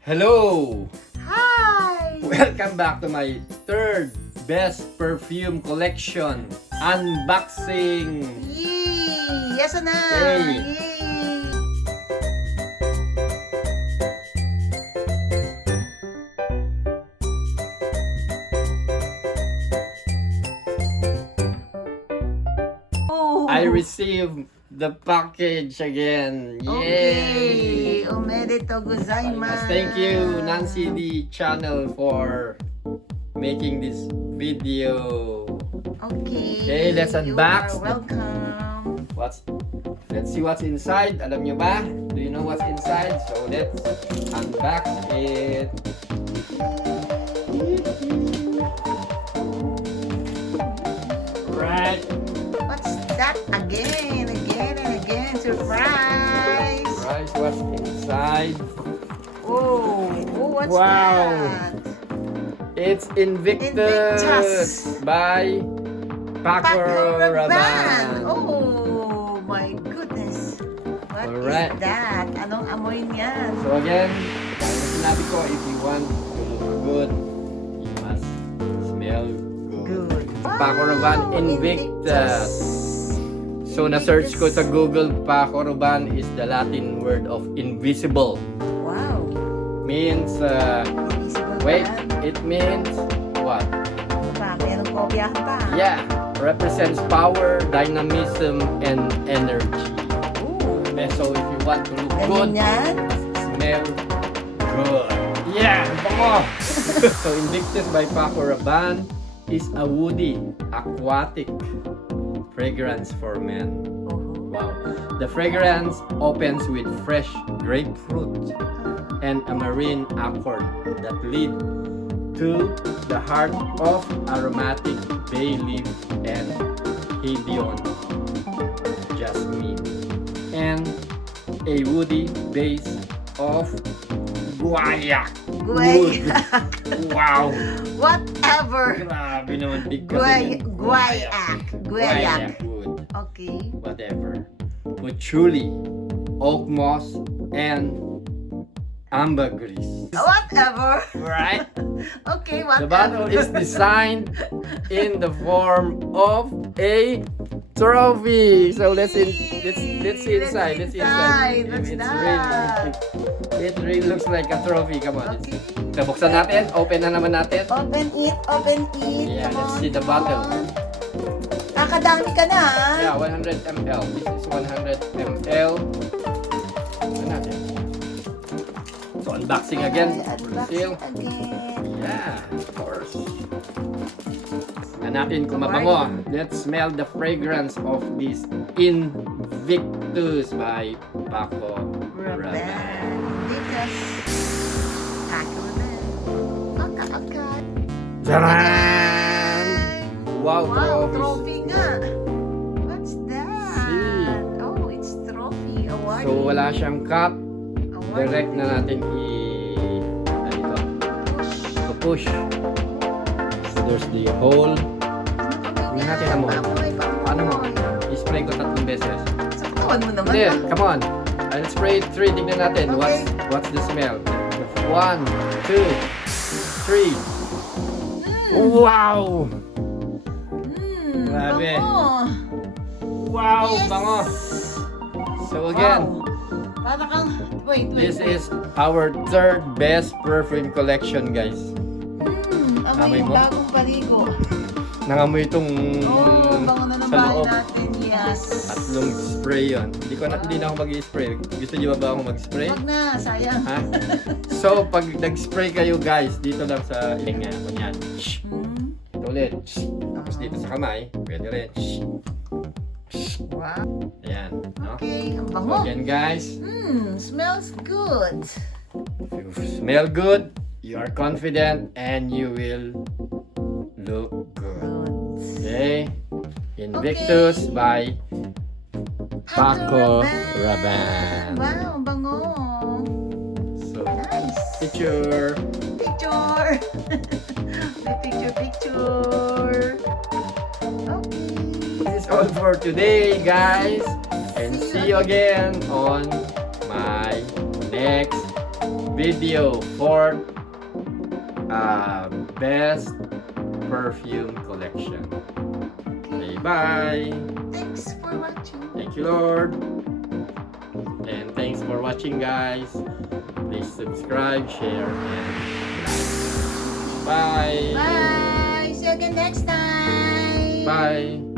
Hello! Hi! Welcome back to my third best perfume collection unboxing! Yay! Yes na! Yay! Yay! Oh! I received the package again! Okay! Yay! Omedetou gozaimasu! Thank you, Nancydichannel, for making this video. Okay! Okay, let's unbox. You are welcome! Let's see what's inside. Alam nyo ba? Do you know what's inside? So let's unbox it. Right. What's that? Again and again! Surprise! Right. What's inside? Oh! What's Wow. that? It's Invictus Invictus. by Paco Rabanne. Oh my goodness. What Alright. is that? Anong amoy niyan? So again, gaya na sinabi ko, if you want to look good, you must smell good. Good. Paco Rabanne Invictus. So na-search ko sa Google, Paco Rabanne is the Latin word of invisible. Wow. Means, Invisible wait, brand. it means what? Ano pa? Merong kopyahan pa. Yeah, represents power, dynamism, and energy. Ooh. Okay, so if you want to look Ganun good, yan? smell good. Yeah, bango! So Invictus by Paco Rabanne is a woody, aquatic fragrance for men. Wow. The fragrance opens with fresh grapefruit and a marine accord that lead to the heart of aromatic bay leaf and Hedione, jasmine, and a woody base of guaiac. wood. Wow! Whatever. Grabe naman, big kasi yan. Guaiac. Guaiac. wood. Okay. Whatever. Patchouli, oak moss, and ambergris. Whatever. Right? Okay, The whatever. bottle is designed in the form of a trophy. So let's see inside. Let's see inside. What's It's that? it really looks like a trophy. Come on. Okay. So buksan natin. Open na naman natin. Open it, open it. Yeah, Come let's on, see the come bottle. on. Kakadami ka na. Yeah, 100 ml. This is 100 ml. Buksan natin. So unboxing again. Seal. Unboxing again. Yeah, of course. Tingnan natin kung mabango. Let's smell the fragrance of this Invictus by Paco Rabanne. Because Paco Rabanne. Agad. Taran! Wow, Wow, trophies. trophy nga. What's that? See. Oh, it's trophy award. So wala siyang cup. Award. Direct na natin push. So there's the hole. Tingnan natin ang mo. Paano mo? I-spray ko 3 beses. Saktuhan mo naman. Hindi, come on. I'll spray it 3. Tignan natin. Okay. What's the smell? 1, 2, 3. Wow! Grabe. Wow, Yes. bango. So again, Para kang, wait. this is our third best perfume collection, guys. Amoy Amoy mo? bagong paligo. Nangamoy itong Oh, bango na ng sa bahay loob. natin. Yes. Tatlong spray yon. Hindi na ako mag-i-spray. Gusto niyo ba ako mag-spray? Wag na, sayang. Ha? So, pag nag-spray kayo, guys, dito lang sa ilinga. Kunyan. Shh. Hmm. Ito ulit. Shh. Tapos dito sa kamay. Pwede rin. Shh. Shh. Wow. Ayan. No? Okay, ang So, bango. again, guys. Smells good. If you smell good, you are confident, and you will look good. Okay? Invictus by Paco Rabanne. Wow, ang bango. So, Nice. picture. Picture. May picture. Okay. This is all for today, guys. And see you again on my next video for best perfume collection. Okay, bye. Thanks for watching. Thank you, Lord. And thanks for watching, guys. Please subscribe, share, and like. Bye. Bye. See you again next time. Bye.